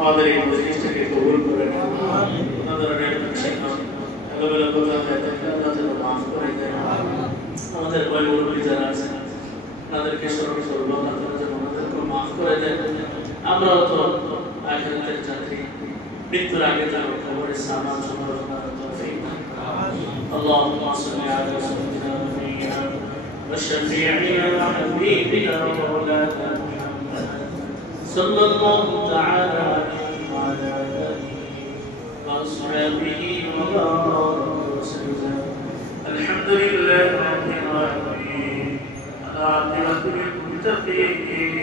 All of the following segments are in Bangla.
আমাদের এই মজলিসটাকে কবুল করে নেন। ওনাদের এলোমেলো কথা হয়ে থাকে আল্লাহ যেন মাফ করে দেন। আমাদের বয় মুরব্বী যারা আছেন তাদেরকে স্মরণ করবো, আল্লাহ যেন ওনাদেরকে মাফ করে দেন। আমরাও তো আখিরাতের যাত্রী, মৃত্যুর আগে যেন খবরের সামান সংগ্রহ করার তৌফিক দান। আল্লাহুম্মা সাল্লি আলা সাইয়্যিদিনা মুহাম্মাদিন ওয়া শাফি'িনা ওয়া হাবিবিনা ওয়া মাওলানা মুহাম্মাদ সাল্লাল্লাহু তাআলা আলাইহি ওয়া আলা আলিহি ওয়া আসহাবিহি ওয়া বারাকা ওয়া সাল্লাম। আলহামদুলিল্লাহি রাব্বিল আলামিন। العاقبة للمتقين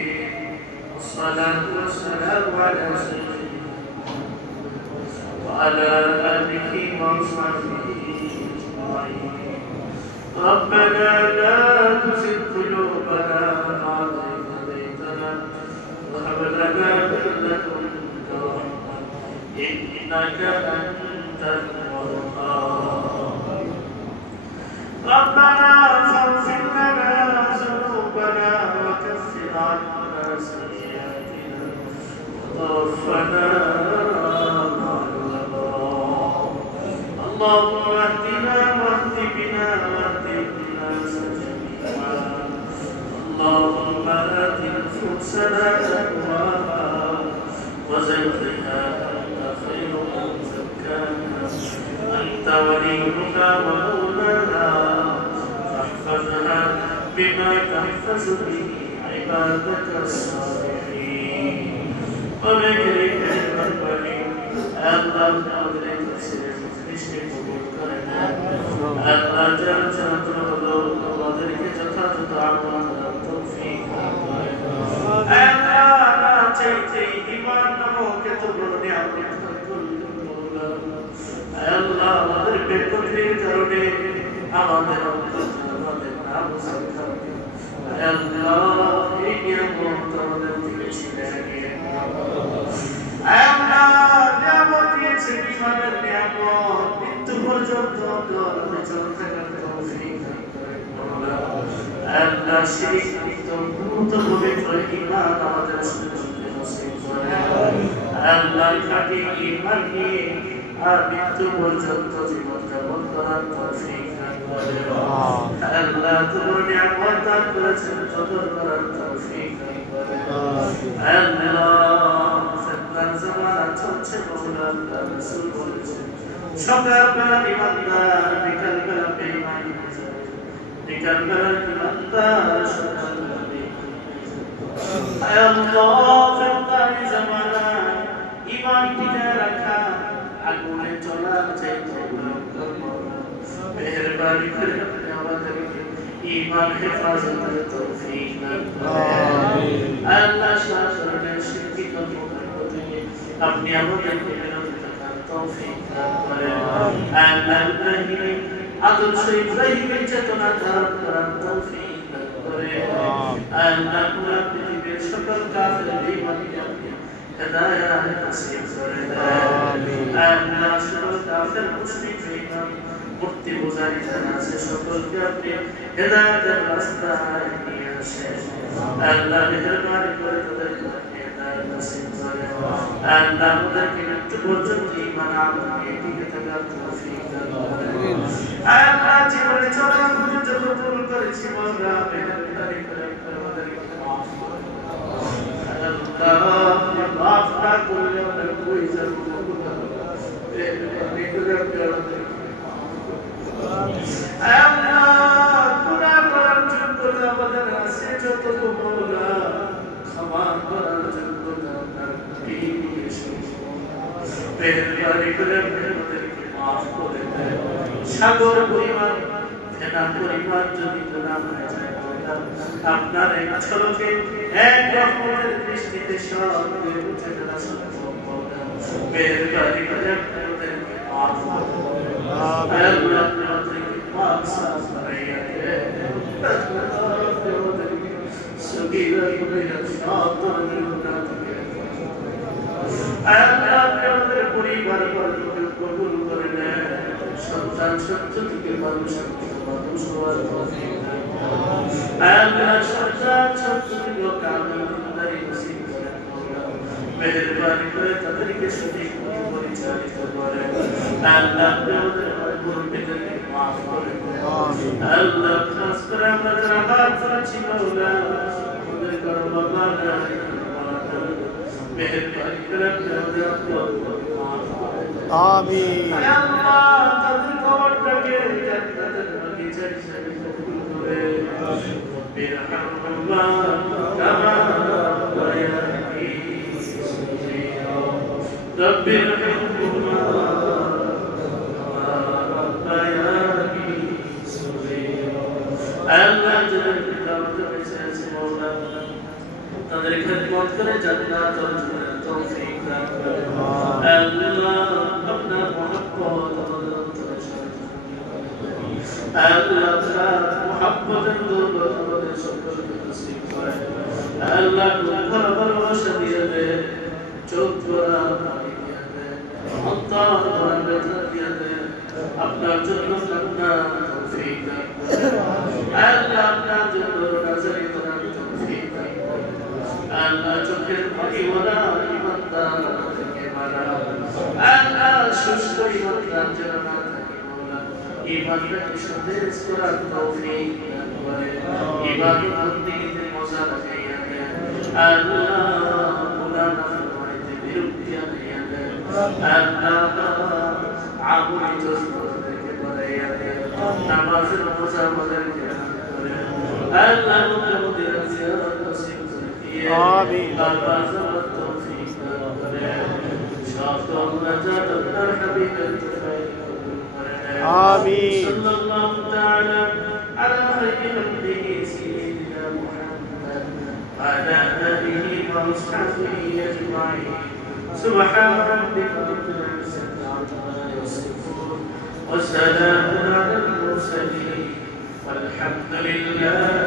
والصلاة والسلام على سيدنا وعلى آله وصحبه أجمعين. ربنا لا تزغ قلوبنا بعد إذ هديتنا وهب لنا من لدنك رحمة إنك أنت الوهاب. ربنا فاغفر لنا ذنوبنا وكفر عنا سيئاتنا وتوفنا مع الأبرار. اللهم اهدنا واهد بنا واهد الناس جميعا. اللهم آت نفوسنا تقواها وزكها أنت خير من زكاها أنت وليها ومولاها. فاحفظها بما تحفظ به عبادك الصالحين. وبكرك المربرين الله تعالى تفسير مجلسك قبول كرنا. الله جل جلاله وقدرك যথাযথ আমল তৌফিক আল্লাহ চাইতে ঈমান নামক এত বড় নিয়ামত করুন আল্লাহ। আমাদের বেকদরির কারণে আমাদের আমাদের নাম সরকার আল্লাহ এই নিয়ামত আমাদের থেকে ছিনে নিয়ে আল্লাহ নিয়ামত দিয়েছে, ঈমানের নিয়ামত মৃত্যু পর্যন্ত আমাদের চলতে থাকার তৌফিক দান করেন আল্লাহ। আল্লাহ শিরক মুক্ত মুক্ত পবিত্র ঈমান আমাদের সুন্দর নসিব করেন আল্লাহ। খাঁটি ঈমান নিয়ে আর মৃত্যু পর্যন্ত জীবন যাপন করার তৌফিক দান করেন আল্লাহ। তোমার নিয়ামত দান করেছেন কদর করার তৌফিক দান করেন আল্লাহ। ফিতনার জামানা চলছে মওলা, আল্লাহ রাসূল বলেছেন সকালবেলা ঈমানদার বিকালবেলা বেঈমান হয়ে যায়, বিকালবেলা ঈমানদার সকালবেলা বেঈমান হয়ে যায়। আল্লাহ ফিতনার জামানায় ঈমান টিকায় রাখা আগুনে চলা চাইতে ভয়ঙ্কর মরণ। মেহেরবানি করে আপনি আমাদেরকে ঈমান হেফাজতের তৌফিক দান করেন আল্লাহ। শাসনের শিরকি কর্মকাণ্ড থেকে আপনি আমাদেরকে বিরত থাকার তৌফিক দান করেন আল্লাহ। ইব্রাহিমের আদর্শ ইব্রাহিমের চেতনা ধারণ করার তৌফিক দান করেন আল্লাহ। পুরা পৃথিবীর সকল কাফের বেঈমানকে আপনি হেদায়েত নসিব করে দেন আল্লাহ। সকল কাফের মুশরিক বেঈমান মূর্তি পূজারী যারা আছে সকলকে আপনি হেদায়েতের রাস্তায় নিয়ে আসেন আল্লাহ। মেহেরবানি করে তাদেরকে আপনি হেদায়েত নসিব করেন আল্লাহ। আমাদেরকে মৃত্যু পর্যন্ত ঈমান আমল নিয়ে টিকে থাকার তৌফিক দান করেন আল্লাহ। জীবনে চলা ভুল যত ভুল করেছি মওলা মেহেরবানি করে আমাদেরকে মাফ করে আল্লাহ। মাফ না করলে আমাদের কোই জারুর মেহেরবানি করে আমাদের আল্লাহ। গুনাহ করার যোগ্যতা আমাদের আছে যতটুকু মওলা, ক্ষমা করার যোগ্যতা আপনার মেহেরবানি করে আমাদেরকে মাফ করে দেন। সাগর পরিমাণ ফেনা পরিমাণ যদি গুনাহ হয়ে যায় আপনার এক ঝলকে এক রহমতের দৃষ্টিতে সব মুছে ফেলা সম্ভব মওলা। মেহেরবানি করে আমাদেরকে মাফ করে দেন আল্লাহ। আমাদেরকে পাক সাফ বানাইয়া দেন সগীরা কবিরা সব ধরনের গুনাহ থেকে আল্লাহ। আমাদের পরিবার বর্গকে কবুল করে নেন। সন্তান সন্ততিকে মানুষ মানুষ হওয়ার তৌফিক দান আল্লাহ। সন্তান সন্ততিকে কামিল ইমানদারি নসিব করেন মেহেরবানি করে তাদেরকে সঠিক পথে পরিচালিত করে আল্লাহ আমাদের মুরব্বিদেরকে মাফ করে আল্লাহ খাস করে আমরা যারা মাফ করেছি মাওলা আমাদের কারবালা মেহেরবানি করে আমাদের মাফ করে আমিন আল্লাহ তাদের কবরটাকে জান্নাতের বাগিচা হিসেবে কবুল করে বিরহমাল্লাহ কামা রব্বায়ানি সগীরা রব্বি রহমহুমা কামা রব্বায়ানি সগীরা আল্লাহ যাদের পিতামাতা বেঁচে আছে মাওলা তাদের খিদমত করে জান্নাত অর্জনের তৌফিক দান করে আল্লাহ আপনার মহব্বত আমাদের অন্তরে আল্লাহ তাআলা মুহাব্বতের দরবার আমাদের সকলকে নসিব করে আল্লাহ তোমার ভালোবাসা দিয়ে দে চোখ ভরা পানি দিয়ে দে অন্তর ভরা ব্যথা দিয়ে দে আপনার জন্য কান্না তৌফিক দান করে আল্লাহ আপনার জন্য নাজারি করার তৌফিক দান করে আল্লাহ চোখের পানি ওরা ইমানদার আমাদেরকে বানাও আল্লাহ সুস্থ ইমানদার যেন না থাকে মাওলা ইমানটাকে সতেজ করার তৌফিক দান করে ইবাদত বন্দেগীতে মজা লাগাইয়া দেন আল্লাহ গুনাহ নাফরমানিতে বিরক্তি আনাইয়া দেন আল্লাহ আমলি জজবাদেরকে বাড়াইয়া দেন নামাজের মজা আমাদেরকে দান করে আল্লাহ মুত্তাকিদের জিয়ারত নসিব করে দিয়ে আমিন আল্লাহ জান্নাত তৌফিক দান করে শাফাত নাজাত আপনার হাবিবের তৌফিক آمين صلى الله تعالى على خير خلقه سيدنا محمد وعلى آله وأصحابه أجمعين سبحان ربك رب العزة عما يصفون وسلام على المرسلين والحمد لله